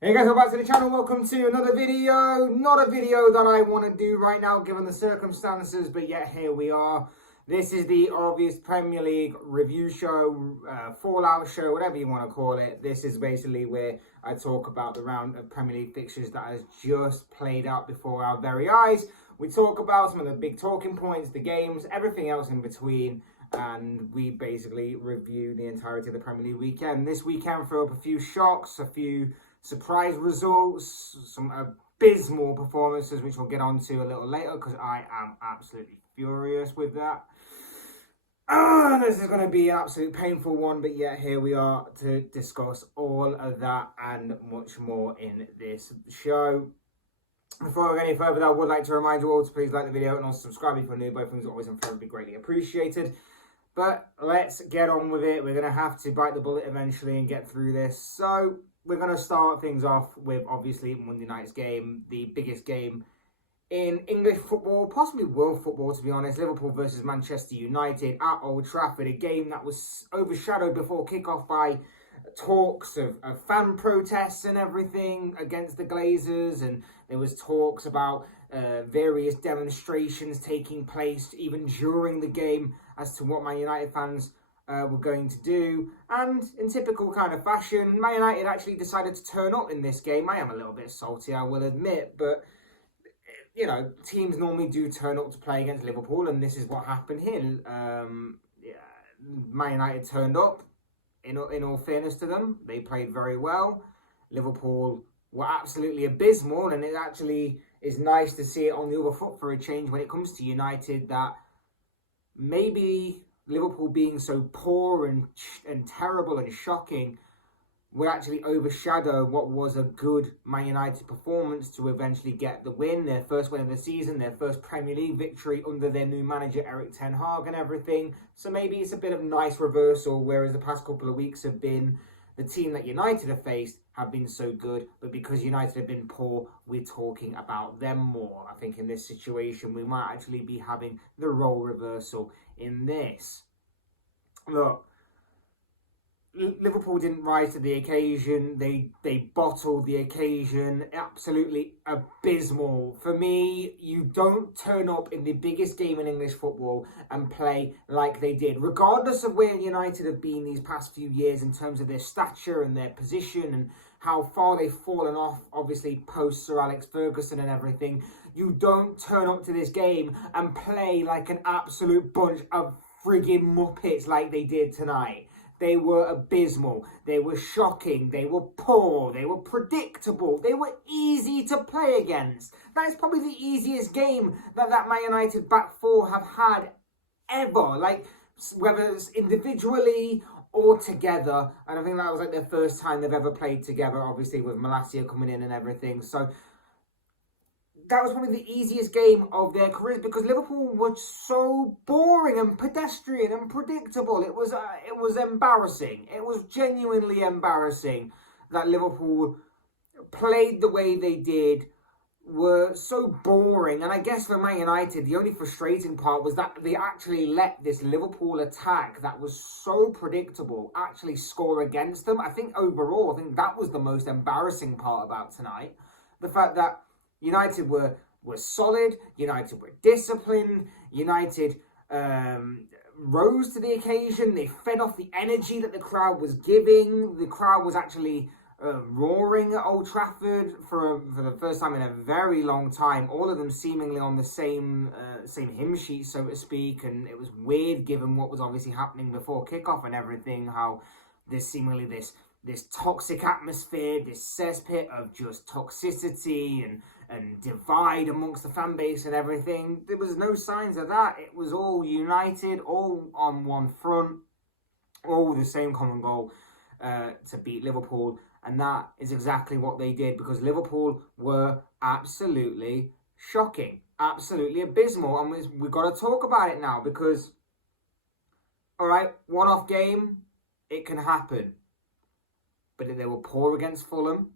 Hey guys, welcome back to the channel. Welcome to another video. Not a video that I want to do right now given the circumstances, but yet here we are. This is the obvious Premier League review show, fallout show, whatever you want to call it. This is basically where I talk about the round of Premier League fixtures that has just played out before our very eyes. We talk about some of the big talking points, the games, everything else in between, and we basically review the entirety of the Premier League weekend. This weekend threw up a few shocks, a few surprise results, some abysmal performances, which we'll get on to a little later because I am absolutely furious with that. This is going to be an absolute painful one, but yet here we are to discuss all of that and much more in this show. Before we go any further, I would like to remind you all to please like the video and also subscribe if you're new. Both things are always and forever be greatly appreciated. But let's get on with it. We're going to have to bite the bullet eventually and get through this. So we're going to start things off with, obviously, Monday night's game, the biggest game in English football, possibly world football, to be honest. Liverpool versus Manchester United at Old Trafford, a game that was overshadowed before kickoff by talks of fan protests and everything against the Glazers, and there was talks about various demonstrations taking place even during the game as to what Man United fans were going to do. And in typical kind of fashion, Man United actually decided to turn up in this game. I am a little bit salty, I will admit, but you know, teams normally do turn up to play against Liverpool, and this is what happened here. Man United turned up. In all fairness to them, they played very well. Liverpool were absolutely abysmal, and it actually is nice to see it on the other foot for a change when it comes to United, that maybe Liverpool being so poor and terrible and shocking would actually overshadow what was a good Man United performance to eventually get the win, their first win of the season, their first Premier League victory under their new manager Erik ten Hag and everything. So maybe it's a bit of nice reversal, whereas the past couple of weeks have been the team that United have faced have been so good, but because United have been poor, we're talking about them more. I think in this situation, we might actually be having the role reversal in this. Look, Liverpool didn't rise to the occasion. They bottled the occasion. Absolutely abysmal. For me, you don't turn up in the biggest game in English football and play like they did. Regardless of where United have been these past few years in terms of their stature and their position and how far they've fallen off, obviously, post Sir Alex Ferguson and everything, you don't turn up to this game and play like an absolute bunch of friggin' muppets like they did tonight. They were abysmal, they were shocking, they were poor, they were predictable, they were easy to play against. That is probably the easiest game that Man United back four have had ever. Like, whether it's individually or together. And I think that was like their first time they've ever played together, obviously with Malacia coming in and everything. So that was probably the easiest game of their careers because Liverpool were so boring and pedestrian and predictable. It was embarrassing. It was genuinely embarrassing that Liverpool played the way they did, were so boring. And I guess for Man United, the only frustrating part was that they actually let this Liverpool attack that was so predictable actually score against them. I think overall, I think that was the most embarrassing part about tonight. The fact that United were solid, United were disciplined, United rose to the occasion, they fed off the energy that the crowd was giving. The crowd was actually roaring at Old Trafford for the first time in a very long time, all of them seemingly on the same hymn sheet, so to speak, and it was weird given what was obviously happening before kickoff and everything, how there's seemingly this toxic atmosphere, this cesspit of just toxicity and divide amongst the fan base and everything. There was no signs of that. It was all united, all on one front, all with the same common goal to beat Liverpool. And that is exactly what they did, because Liverpool were absolutely shocking, absolutely abysmal. And we've got to talk about it now because, all right, one-off game, it can happen. But they were poor against Fulham,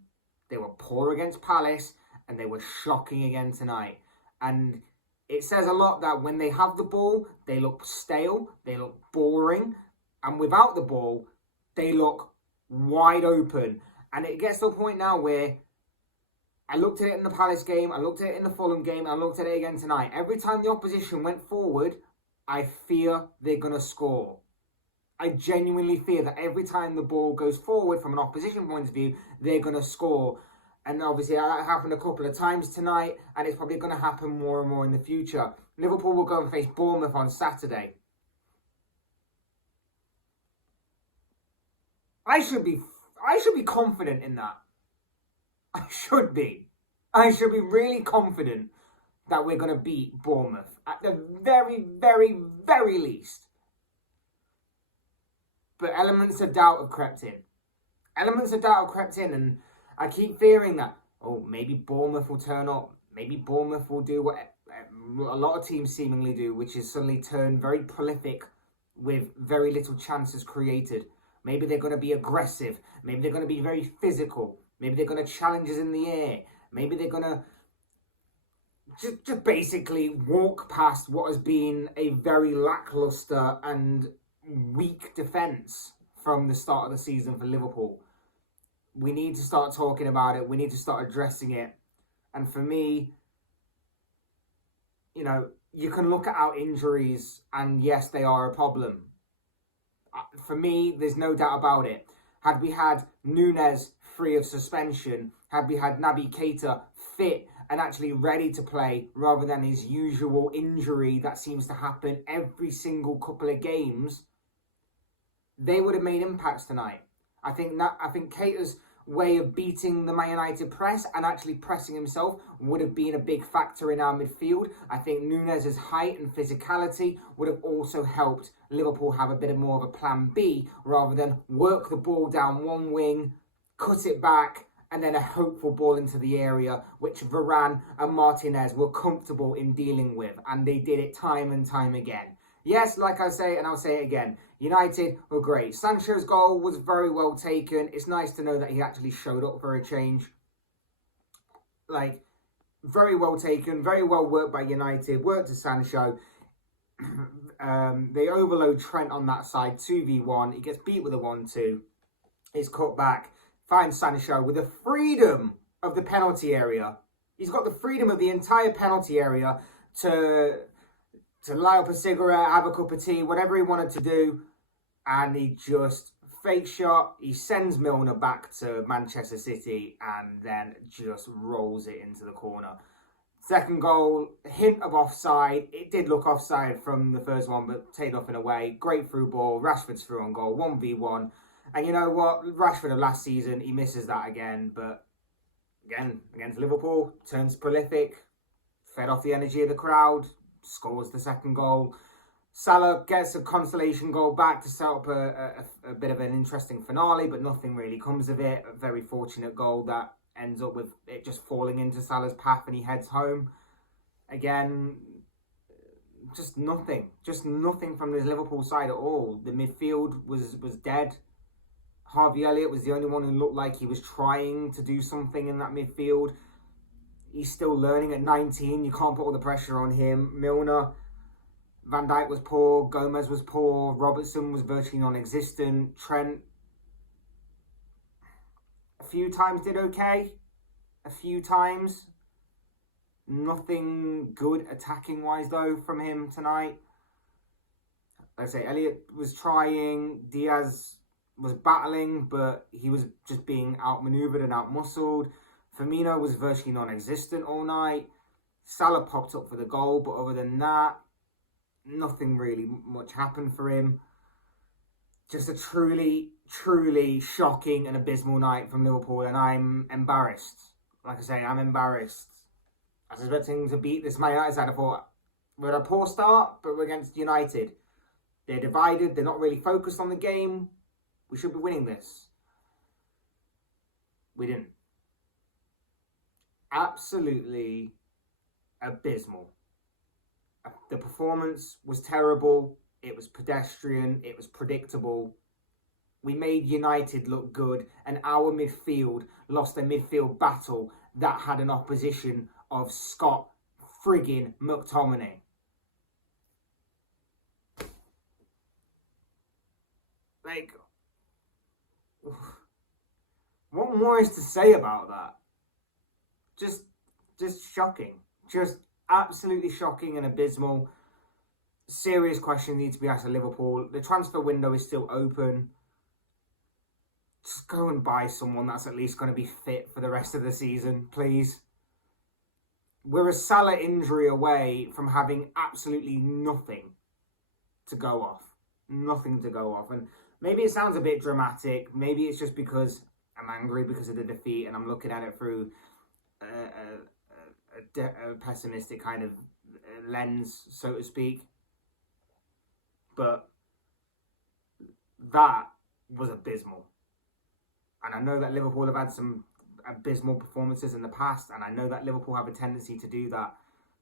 they were poor against Palace, and they were shocking again tonight. And it says a lot that when they have the ball, they look stale, they look boring, and without the ball, they look wide open. And it gets to a point now where I looked at it in the Palace game, I looked at it in the Fulham game, I looked at it again tonight. Every time the opposition went forward, I fear they're going to score. I genuinely fear that every time the ball goes forward from an opposition point of view, they're going to score. And obviously that happened a couple of times tonight, and it's probably going to happen more and more in the future. Liverpool will go and face Bournemouth on Saturday. I should be confident in that. I should be really confident that we're going to beat Bournemouth at the very, very, very least. But elements of doubt have crept in. And I keep fearing that, maybe Bournemouth will turn up. Maybe Bournemouth will do what a lot of teams seemingly do, which is suddenly turn very prolific with very little chances created. Maybe they're going to be aggressive. Maybe they're going to be very physical. Maybe they're going to challenge us in the air. Maybe they're going to just basically walk past what has been a very lacklustre and weak defence from the start of the season for Liverpool. We need to start talking about it. We need to start addressing it. And for me, you can look at our injuries, and yes, they are a problem. For me, there's no doubt about it. Had we had Núñez free of suspension, had we had Naby Keita fit and actually ready to play rather than his usual injury that seems to happen every single couple of games, they would have made impacts tonight. I think Keita's way of beating the Man United press and actually pressing himself would have been a big factor in our midfield. I think Núñez's height and physicality would have also helped Liverpool have a bit more of a plan B rather than work the ball down one wing, cut it back, and then a hopeful ball into the area, which Varane and Martinez were comfortable in dealing with, and they did it time and time again. Yes, like I say, and I'll say it again, United were great. Sancho's goal was very well taken. It's nice to know that he actually showed up for a change. Very well taken, very well worked by United, worked to Sancho. They overload Trent on that side, 2v1. He gets beat with a 1-2. He's cut back, finds Sancho with the freedom of the penalty area. He's got the freedom of the entire penalty area to light up a cigarette, have a cup of tea, whatever he wanted to do. And he just fake shot. He sends Milner back to Manchester City and then just rolls it into the corner. Second goal, hint of offside. It did look offside from the first one, but taken off in a way. Great through ball. Rashford's through on goal, 1v1. And you know what? Rashford of last season, he misses that again. But again, against Liverpool, turns prolific. Fed off the energy of the crowd. Scores the second goal. Salah gets a consolation goal back to set up a bit of an interesting finale, but nothing really comes of it. A very fortunate goal that ends up with it just falling into Salah's path and he heads home. Again, just nothing from this Liverpool side at all. The midfield was dead. Harvey Elliott was the only one who looked like he was trying to do something in that midfield. He's still learning at 19. You can't put all the pressure on him. Milner, Van Dijk was poor. Gomez was poor. Robertson was virtually non-existent. Trent, a few times did okay. A few times. Nothing good attacking-wise, though, from him tonight. Like I say, Elliott was trying. Diaz was battling, but he was just being outmaneuvered and outmuscled. Firmino was virtually non-existent all night. Salah popped up for the goal, but other than that, nothing really much happened for him. Just a truly, truly shocking and abysmal night from Liverpool, and I'm embarrassed. Like I say, I'm embarrassed. I was expecting to beat this Man United side. I thought, we're at a poor start, but we're against United. They're divided, they're not really focused on the game. We should be winning this. We didn't. Absolutely abysmal. The performance was terrible. It was pedestrian. It was predictable. We made United look good, and our midfield lost a midfield battle that had an opposition of Scott friggin' McTominay. What more is to say about that? Just shocking. Just absolutely shocking and abysmal. Serious question needs to be asked of Liverpool. The transfer window is still open. Just go and buy someone that's at least going to be fit for the rest of the season, please. We're a Salah injury away from having absolutely nothing to go off. Nothing to go off. And maybe it sounds a bit dramatic. Maybe it's just because I'm angry because of the defeat and I'm looking at it through a pessimistic kind of lens, so to speak. But that was abysmal. And I know that Liverpool have had some abysmal performances in the past, and I know that Liverpool have a tendency to do that.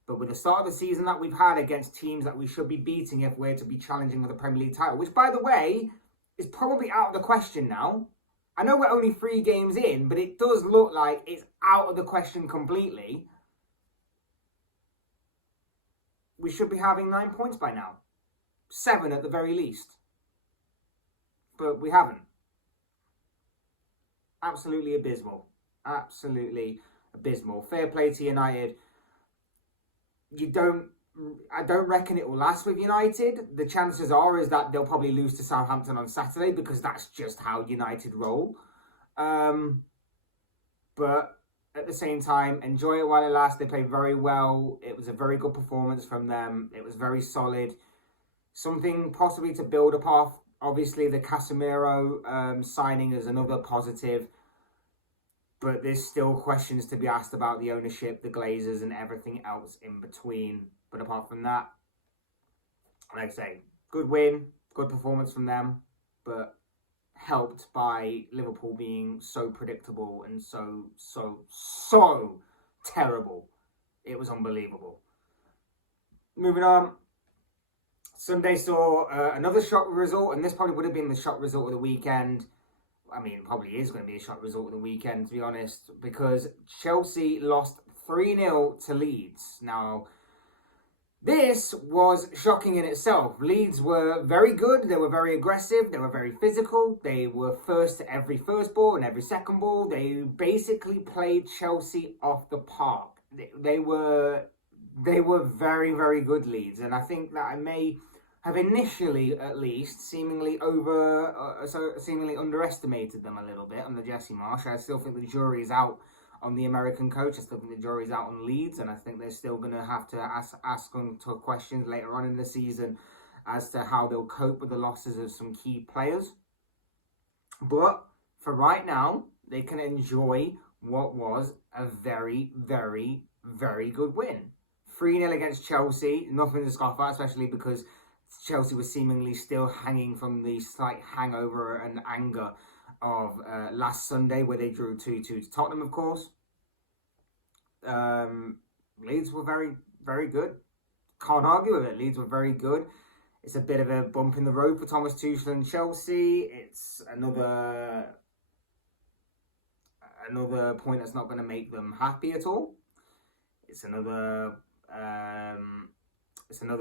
But with the start of the season that we've had against teams that we should be beating if we're to be challenging for the Premier League title, which, by the way, is probably out of the question now. I know we're only 3 games in, but it does look like it's out of the question completely. We should be having 9 points by now. 7 at the very least. But we haven't. Absolutely abysmal. Absolutely abysmal. Fair play to United. I don't reckon it will last with United. The chances are is that they'll probably lose to Southampton on Saturday because that's just how United roll. But at the same time, enjoy it while it lasts. They played very well. It was a very good performance from them. It was very solid. Something possibly to build upon. Obviously, the Casemiro signing is another positive. But there's still questions to be asked about the ownership, the Glazers, and everything else in between. But apart from that, like I say, good win, good performance from them, but helped by Liverpool being so predictable and so terrible. It was unbelievable. Moving on. Sunday saw another shock result, and this probably would have been the shock result of the weekend. I mean, it probably is going to be a shock result of the weekend, to be honest, because Chelsea lost 3-0 to Leeds. Now, this was shocking in itself. Leeds were very good. They were very aggressive. They were very physical. They were first to every first ball and every second ball. They basically played Chelsea off the park. They were very, very good, Leeds. And I think that I may have initially, at least, seemingly underestimated them a little bit under Jesse Marsch. I still think the jury's out on the American coach. I still think the jury's out on Leeds, and I think they're still going to have to ask them tough questions later on in the season as to how they'll cope with the losses of some key players. But for right now, they can enjoy what was a very, very, very good win. 3-0 against Chelsea, nothing to scoff at, especially because Chelsea was seemingly still hanging from the slight hangover and anger of last Sunday, where they drew 2-2 to Tottenham, of course. Leeds were very, very good. Can't argue with it. Leeds were very good. It's a bit of a bump in the road for Thomas Tuchel and Chelsea. It's another point that's not going to make them happy at all. It's another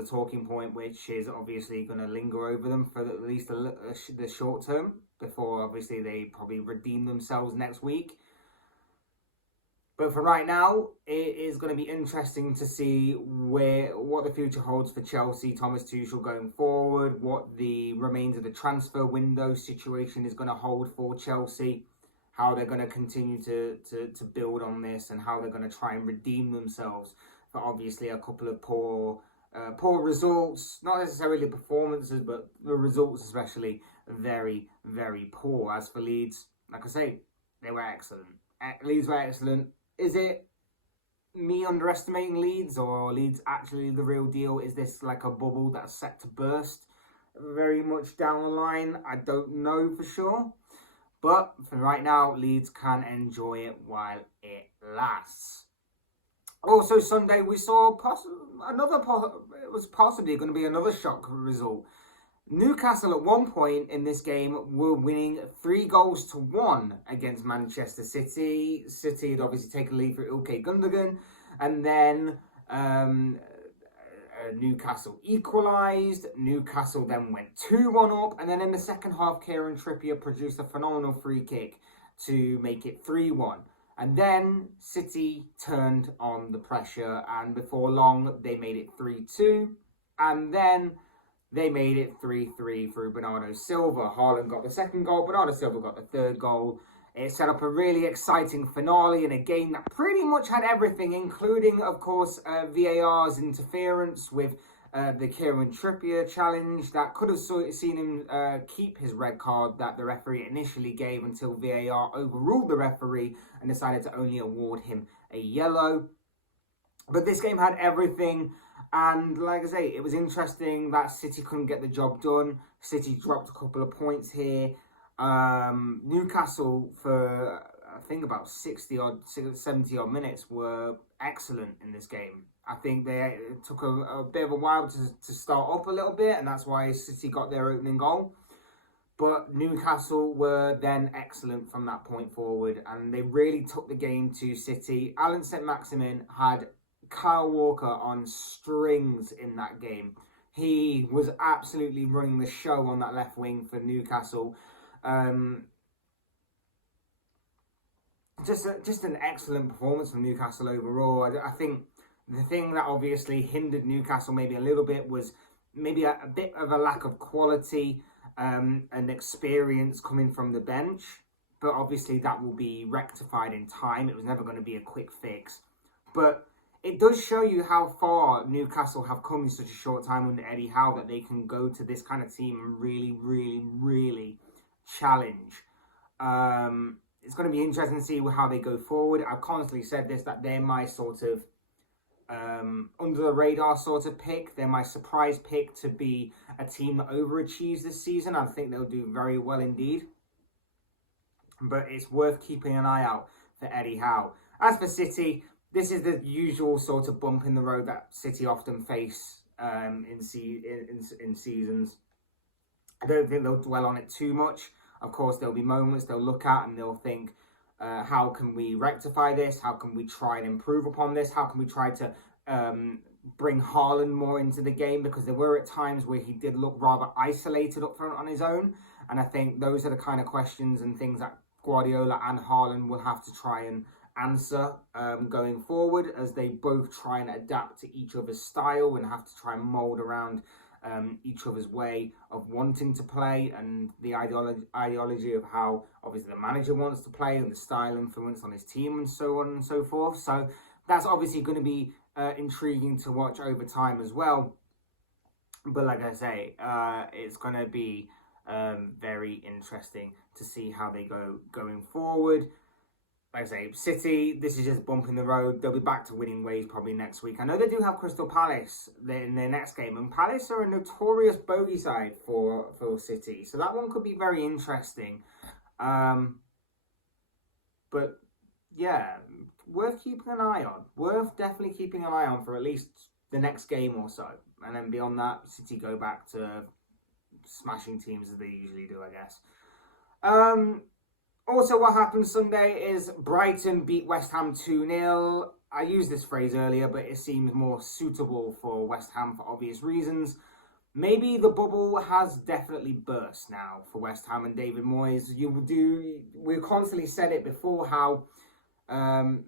talking point which is obviously going to linger over them for at least the short term, before obviously they probably redeem themselves next week. But for right now, it is going to be interesting to see what the future holds for Chelsea, Thomas Tuchel going forward, what the remains of the transfer window situation is going to hold for Chelsea, how they're going to continue to build on this, and how they're going to try and redeem themselves for obviously a couple of poor results, not necessarily performances, but the results especially very, very poor. As for Leeds, like I say, they were excellent. Leeds were excellent. Is it me underestimating Leeds, or Leeds actually the real deal? Is this like a bubble that's set to burst very much down the line? I don't know for sure. But for right now, Leeds can enjoy it while it lasts. Also, Sunday we saw it was possibly going to be another shock result. Newcastle at one point in this game were winning 3-1 against Manchester City. City had obviously taken lead for Ilkay Gundogan, and then Newcastle equalised. Newcastle then went 2-1 up, and then in the second half, Kieran Trippier produced a phenomenal free kick to make it 3-1. And then City turned on the pressure, and before long they made it 3-2, and then they made it 3-3 through Bernardo Silva. Haaland got the second goal, Bernardo Silva got the third goal. It set up a really exciting finale in a game that pretty much had everything, including, of course, VAR's interference with the Kieran Trippier challenge that could have seen him keep his red card that the referee initially gave until VAR overruled the referee and decided to only award him a yellow. But this game had everything, and like I say, it was interesting that City couldn't get the job done. City dropped a couple of points here. Newcastle, for I think about 70 odd minutes, were excellent in this game. I think they took a bit of a while to start up a little bit, and that's why City got their opening goal. But Newcastle were then excellent from that point forward, and they really took the game to City. Alan St-Maximin had Kyle Walker on strings in that game. He was absolutely running the show on that left wing for Newcastle. Just an excellent performance from Newcastle overall. I think the thing that obviously hindered Newcastle maybe a little bit was maybe a bit of a lack of quality and experience coming from the bench. But obviously that will be rectified in time. It was never going to be a quick fix. But it does show you how far Newcastle have come in such a short time under Eddie Howe, that they can go to this kind of team and really, really, really challenge. It's going to be interesting to see how they go forward. I've constantly said this, that they're my sort of under the radar sort of pick. They're my surprise pick to be a team that overachieves this season. I think they'll do very well indeed. But it's worth keeping an eye out for Eddie Howe. As for City, this is the usual sort of bump in the road that City often face in seasons. I don't think they'll dwell on it too much. Of course, there'll be moments they'll look at and they'll think, how can we rectify this? How can we try and improve upon this? How can we try to bring Haaland more into the game? Because there were at times where he did look rather isolated up front on his own. And I think those are the kind of questions and things that Guardiola and Haaland will have to try and answer going forward, as they both try and adapt to each other's style and have to try and mould around each other's way of wanting to play, and the ideology of how obviously the manager wants to play and the style influence on his team and so on and so forth. So that's obviously going to be intriguing to watch over time as well. But like I say, it's going to be very interesting to see how they go going forward. Like I say, City, this is just a bump in the road. They'll be back to winning ways probably next week. I know they do have Crystal Palace in their next game, and Palace are a notorious bogey side for City, so that one could be very interesting. But yeah, worth keeping an eye on. Worth definitely keeping an eye on for at least the next game or so. And then beyond that, City go back to smashing teams as they usually do, I guess. Also, what happened Sunday is Brighton beat West Ham 2-0. I used this phrase earlier, but it seems more suitable for West Ham for obvious reasons. Maybe the bubble has definitely burst now for West Ham and David Moyes. We've constantly said it before, how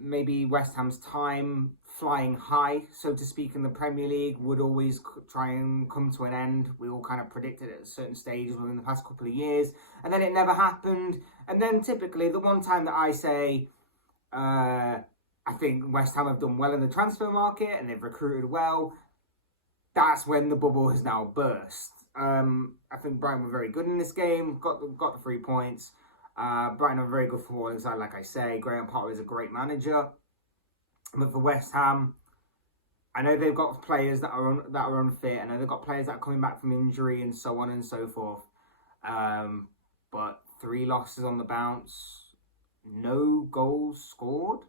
maybe West Ham's time flying high, so to speak, in the Premier League would always try and come to an end. We all kind of predicted it at certain stages within the past couple of years, and then it never happened. And then typically the one time that I say I think West Ham have done well in the transfer market and they've recruited well, that's when the bubble has now burst. I think Brighton were very good in this game, got the 3 points. Brighton are a very good footballing side, like I say. Graham Potter is a great manager. But for West Ham, I know they've got players that are unfit. I know they've got players that are coming back from injury and so on and so forth. But 3 losses on the bounce, no goals scored.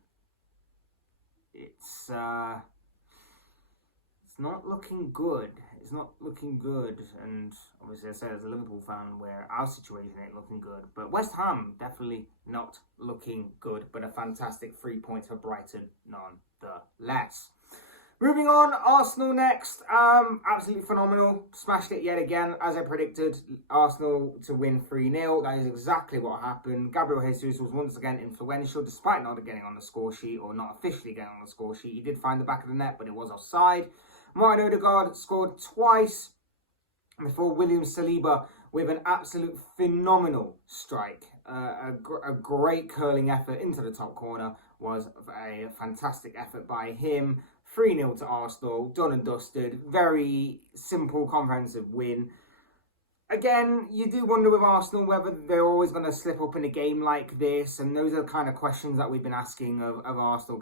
It's not looking good. It's not looking good. And obviously, I say as a Liverpool fan, where our situation ain't looking good. But West Ham, definitely not looking good. But a fantastic 3 points for Brighton, nonetheless. Moving on, Arsenal next. Absolutely phenomenal. Smashed it yet again, as I predicted. Arsenal to win 3-0. That is exactly what happened. Gabriel Jesus was once again influential, despite not getting on the score sheet, or not officially getting on the score sheet. He did find the back of the net, but it was offside. Martin Odegaard scored twice before William Saliba with an absolute phenomenal strike. A great curling effort into the top corner was a fantastic effort by him. 3-0 to Arsenal, done and dusted. Very simple, comprehensive win. Again, you do wonder with Arsenal whether they're always going to slip up in a game like this, and those are the kind of questions that we've been asking of Arsenal.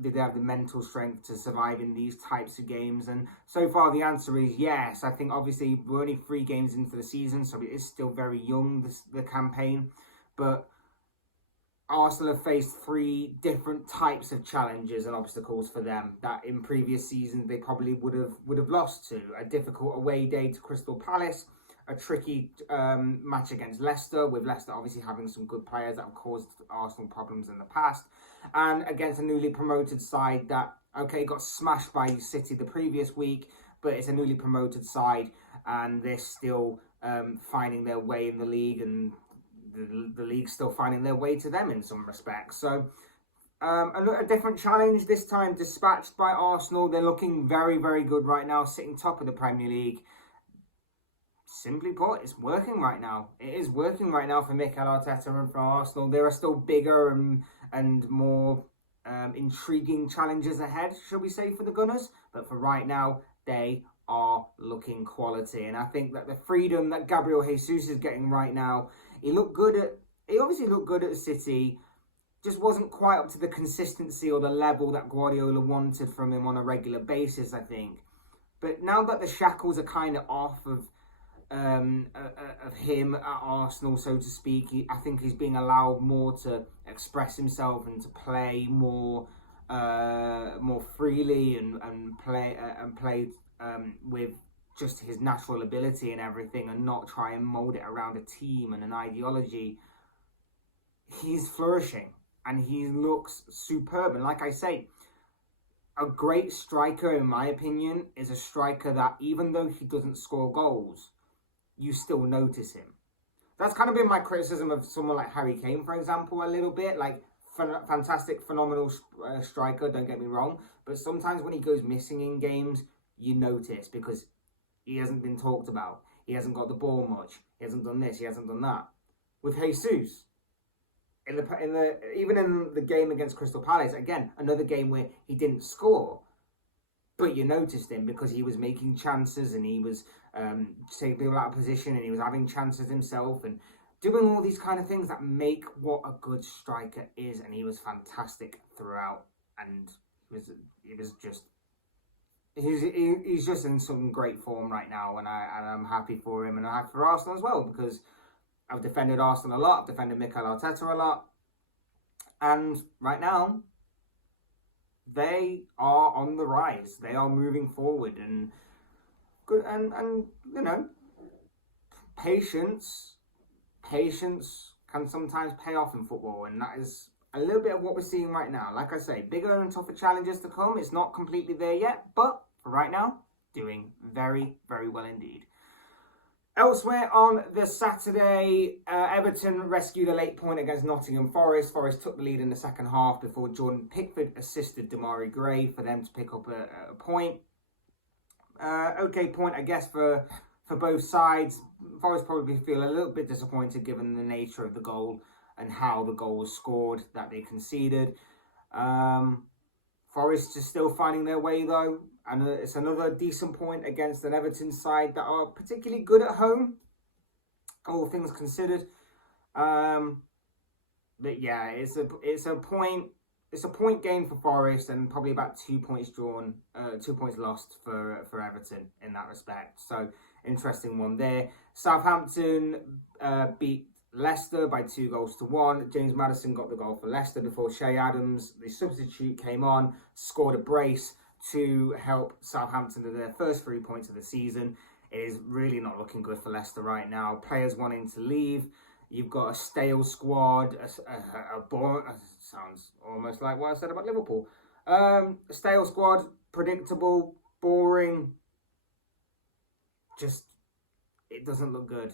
Did they have the mental strength to survive in these types of games? And so far the answer is yes. I think obviously we're only 3 games into the season, so it is still very young, the campaign, but Arsenal have faced 3 different types of challenges and obstacles for them that in previous seasons they probably would have lost to. A difficult away day to Crystal Palace, a tricky match against Leicester, with Leicester obviously having some good players that have caused Arsenal problems in the past, and against a newly promoted side that, okay, got smashed by City the previous week, but it's a newly promoted side and they're still finding their way in the league, and the league's still finding their way to them in some respects. So a different challenge this time, dispatched by Arsenal. They're looking very, very good right now, sitting top of the Premier League. Simply put, it's working right now. It is working right now for Mikel Arteta and for Arsenal. There are still bigger and more intriguing challenges ahead, shall we say, for the Gunners. But for right now, they are looking quality. And I think that the freedom that Gabriel Jesus is getting right now, he obviously looked good at City, just wasn't quite up to the consistency or the level that Guardiola wanted from him on a regular basis, I think. But now that the shackles are kind of off of him at Arsenal, so to speak, I think he's being allowed more to express himself and to play more freely and play with just his natural ability and everything, and not try and mould it around a team and an ideology. He's flourishing and he looks superb. And like I say, a great striker, in my opinion, is a striker that, even though he doesn't score goals, you still notice him. That's kind of been my criticism of someone like Harry Kane, for example, a little bit. Like, fantastic, phenomenal striker, don't get me wrong, but sometimes when he goes missing in games, you notice, because he hasn't been talked about. He hasn't got the ball much. He hasn't done this. He hasn't done that. With Jesus, even in the game against Crystal Palace, again, another game where he didn't score, but you noticed him because he was making chances and he was taking people out of position and he was having chances himself and doing all these kind of things that make what a good striker is. And he was fantastic throughout, and he's just in some great form right now, and I'm happy for him, and I'm happy for Arsenal as well, because I've defended Arsenal a lot, I've defended Mikel Arteta a lot, and right now they are on the rise. They are moving forward, and good, and you know, patience can sometimes pay off in football, and that is a little bit of what we're seeing right now. Like I say, bigger and tougher challenges to come. It's not completely there yet, but for right now, doing very, very well indeed. Elsewhere on the Saturday, Everton rescued a late point against Nottingham Forest. Forest took the lead in the second half before Jordan Pickford assisted Damari Gray for them to pick up a point. Okay point, I guess, for both sides. Forest probably feel a little bit disappointed given the nature of the goal and how the goal was scored that they conceded. Forest is still finding their way though, and it's another decent point against an Everton side that are particularly good at home, all things considered. But yeah, it's a point game for Forest, and probably about 2 points drawn, 2 points lost for Everton in that respect. So interesting one there. Southampton beat Leicester by 2-1. James Maddison got the goal for Leicester before Shea Adams, the substitute, came on, scored a brace to help Southampton to their first 3 points of the season. It is really not looking good for Leicester right now. Players wanting to leave. You've got a stale squad, sounds almost like what I said about Liverpool. Stale squad, predictable, boring. Just, it doesn't look good.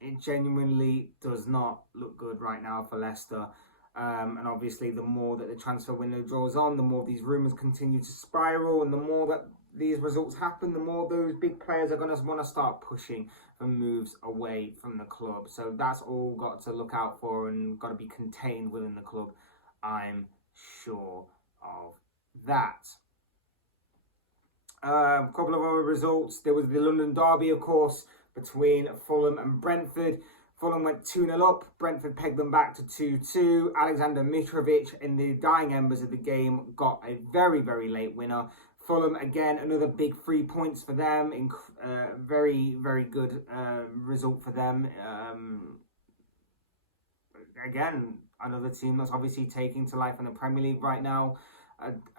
It genuinely does not look good right now for Leicester. And obviously, the more that the transfer window draws on, the more these rumours continue to spiral, and the more that these results happen, the more those big players are going to want to start pushing for moves away from the club. So that's all got to look out for and got to be contained within the club. I'm sure of that. A couple of other results. There was the London derby, of course, between Fulham and Brentford. Fulham went 2-0 up. Brentford pegged them back to 2-2. Alexander Mitrovic, in the dying embers of the game, got a very, very late winner. Fulham, again, another big 3 points for them. Very, very good result for them. Again, another team that's obviously taking to life in the Premier League right now.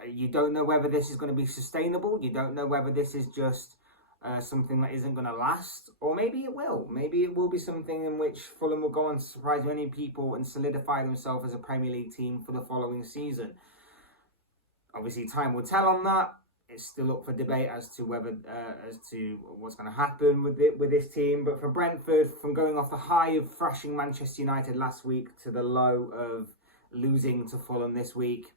You don't know whether this is going to be sustainable. You don't know whether this is just something that isn't going to last, or maybe it will. Maybe it will be something in which Fulham will go on to surprise many people and solidify themselves as a Premier League team for the following season. Obviously, time will tell on that. It's still up for debate as to whether as to what's going to happen with this team. But for Brentford, from going off the high of thrashing Manchester United last week to the low of losing to Fulham this week,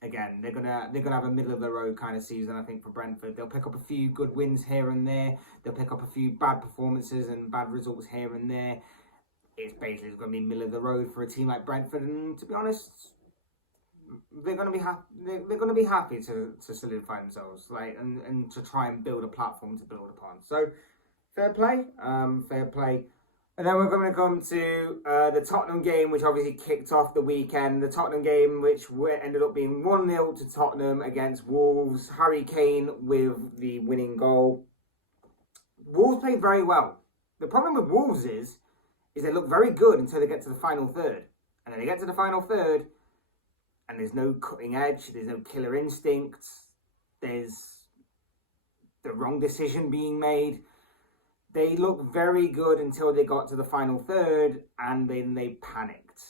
again, they're gonna have a middle of the road kind of season. I think for Brentford, they'll pick up a few good wins here and there. They'll pick up a few bad performances and bad results here and there. It's basically going to be middle of the road for a team like Brentford, and to be honest, they're going to be happy. They're going to be happy to solidify themselves, and to try and build a platform to build upon. So, fair play, fair play. And then we're going to come to the Tottenham game, which obviously kicked off the weekend. The Tottenham game, which ended up being 1-0 to Tottenham against Wolves. Harry Kane with the winning goal. Wolves played very well. The problem with Wolves is they look very good until they get to the final third. And then they get to the final third, and there's no cutting edge, there's no killer instinct, there's the wrong decision being made. They looked very good until they got to the final third, and then they panicked.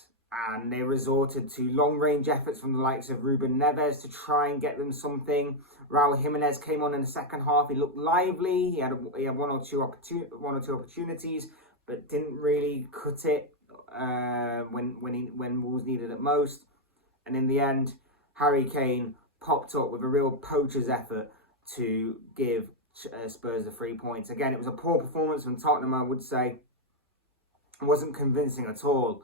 And they resorted to long-range efforts from the likes of Ruben Neves to try and get them something. Raul Jimenez came on in the second half. He looked lively. He had one or two opportunities, but didn't really cut it when Wolves needed it most. And in the end, Harry Kane popped up with a real poacher's effort to give Spurs the 3 points. Again, it was a poor performance from Tottenham, I would say. It wasn't convincing at all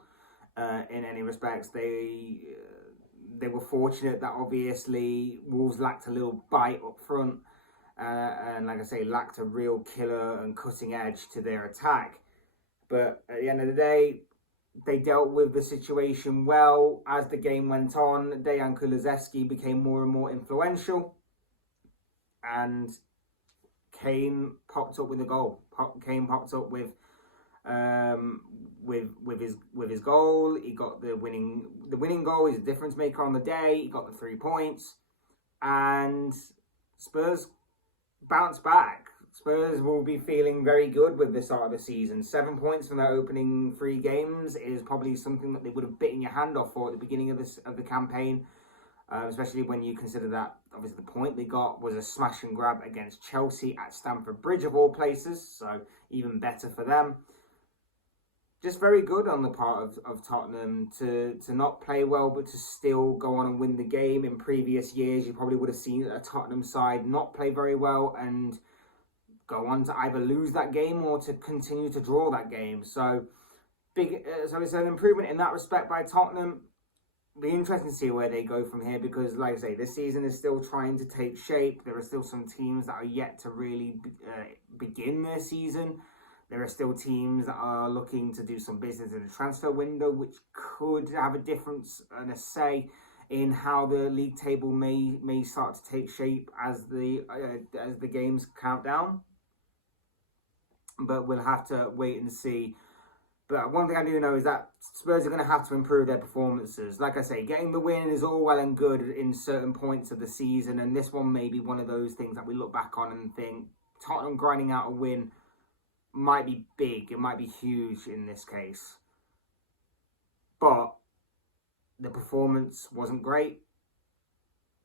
in any respects. They were fortunate that obviously Wolves lacked a little bite up front, and like I say, lacked a real killer and cutting edge to their attack. But at the end of the day, they dealt with the situation well. As the game went on, Dejan Kulusevski became more and more influential, and Kane popped up with a goal. Kane popped up with his goal. He got the winning goal. He's a difference maker on the day. He got the 3 points, and Spurs bounced back. Spurs will be feeling very good with the start of the season. 7 points from their opening 3 games is probably something that they would have bitten your hand off for at the beginning of the campaign, especially when you consider that obviously the point they got was a smash and grab against Chelsea at Stamford Bridge of all places, so even better for them. Just very good on the part of Tottenham to not play well, but to still go on and win the game. In previous years, you probably would have seen a Tottenham side not play very well and go on to either lose that game or to continue to draw that game. So it's an improvement in that respect by Tottenham. Be interesting to see where they go from here, because like I say, this season is still trying to take shape. There are still some teams that are yet to really begin their season. There are still teams that are looking to do some business in the transfer window, which could have a difference and a say in how the league table may start to take shape as the games count down. But we'll have to wait and see. But one thing I do know is that Spurs are going to have to improve their performances. Like I say, getting the win is all well and good in certain points of the season, and this one may be one of those things that we look back on and think Tottenham grinding out a win might be big, it might be huge in this case. But the performance wasn't great.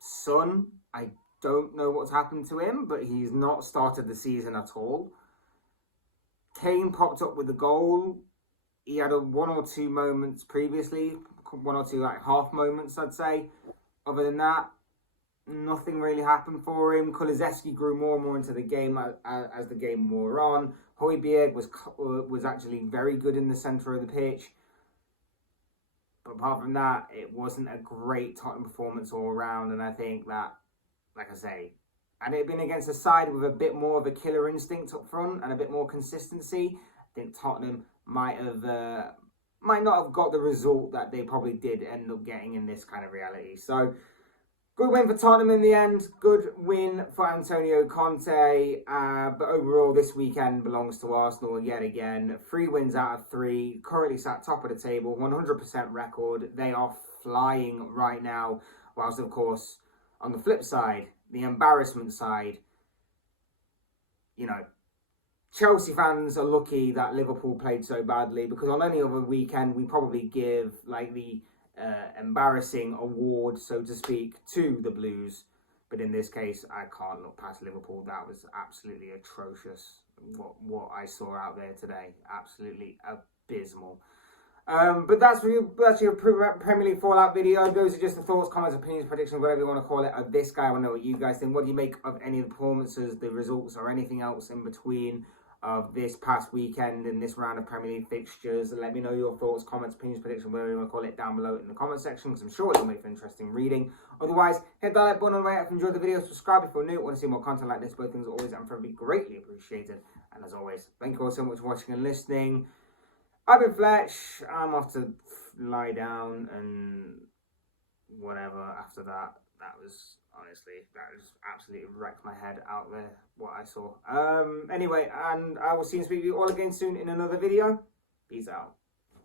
Son, I don't know what's happened to him, but he's not started the season at all. Kane popped up with the goal. He had one or two moments previously, one or two like half moments, I'd say. Other than that, nothing really happened for him. Kulusevski grew more and more into the game as the game wore on. Højbjerg was actually very good in the centre of the pitch. But apart from that, it wasn't a great Tottenham performance all around. And I think that, like I say, had it been against a side with a bit more of a killer instinct up front and a bit more consistency, I think Tottenham might not have got the result that they probably did end up getting in this kind of reality. So, good win for Tottenham in the end. Good win for Antonio Conte. But overall, this weekend belongs to Arsenal yet again. 3 wins out of 3. Currently sat top of the table. 100% record. They are flying right now. Whilst, of course, on the flip side, the embarrassment side, you know, Chelsea fans are lucky that Liverpool played so badly, because on any other weekend we probably give like the embarrassing award, so to speak, to the Blues. But in this case, I can't look past Liverpool. That was absolutely atrocious, what I saw out there today. Absolutely abysmal. But that's your Premier League Fallout video. Those are just the thoughts, comments, opinions, predictions, whatever you want to call it, of this guy. I want to know what you guys think. What do you make of any of the performances, the results, or anything else in between of this past weekend in this round of Premier League fixtures? Let me know your thoughts, comments, opinions, predictions, whatever you want to call it, down below in the comment section, because I'm sure it'll make for interesting reading. Otherwise, hit that like button on the right if you enjoyed the video. Subscribe if you're new. Want to see more content like this. Both things are always and forever be greatly appreciated. And as always, thank you all so much for watching and listening. I've been Fletch. I'm off to lie down and whatever after that. That was, honestly, that just absolutely wrecked my head out there, what I saw. Anyway, and I will see and speak to you all again soon in another video. Peace out.